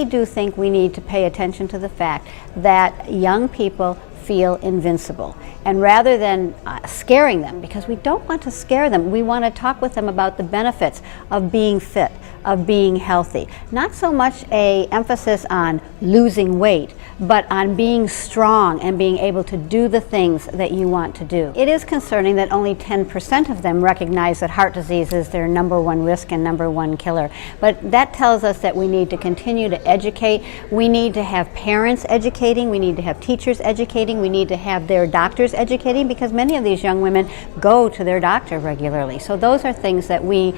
really do think we need to pay attention to the fact that young people feel invincible. And rather than scaring them, because we don't want to scare them, we want to talk with them about the benefits of being fit, of being healthy. Not so much an emphasis on losing weight, but on being strong and being able to do the things that you want to do. It is concerning that only 10% of them recognize that heart disease is their #1 risk and #1 killer. But that tells us that we need to continue to educate. We need to have parents educating. We need to have teachers educating. We need to have their doctors educating, because many of these young women go to their doctor regularly. So those are things that we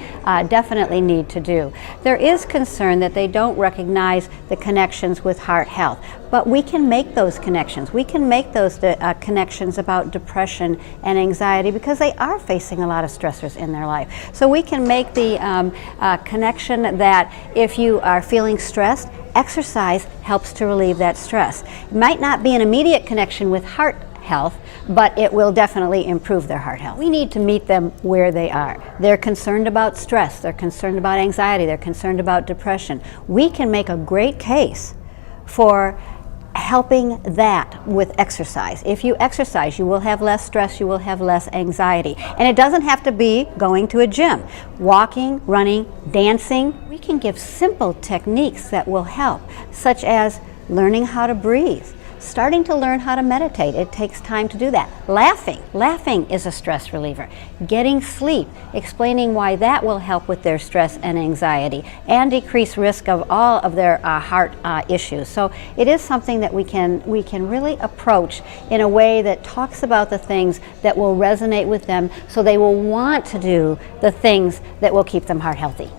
definitely need to do. There is concern that they don't recognize the connections with heart health, but we can make those connections. We can make those connections about depression and anxiety, because they are facing a lot of stressors in their life. So we can make the connection that if you are feeling stressed, exercise helps to relieve that stress. It might not be an immediate connection with heart health, but it will definitely improve their heart health. We need to meet them where they are. They're concerned about stress, they're concerned about anxiety, they're concerned about depression. We can make a great case for helping that with exercise. If you exercise, you will have less stress, you will have less anxiety. And it doesn't have to be going to a gym. Walking, running, dancing. We can give simple techniques that will help, such as learning how to breathe, starting to learn how to meditate. It takes time to do that. Laughing is a stress reliever. Getting sleep, explaining why that will help with their stress and anxiety and decrease risk of all of their heart issues. So it is something that we can really approach in a way that talks about the things that will resonate with them, so they will want to do the things that will keep them heart healthy.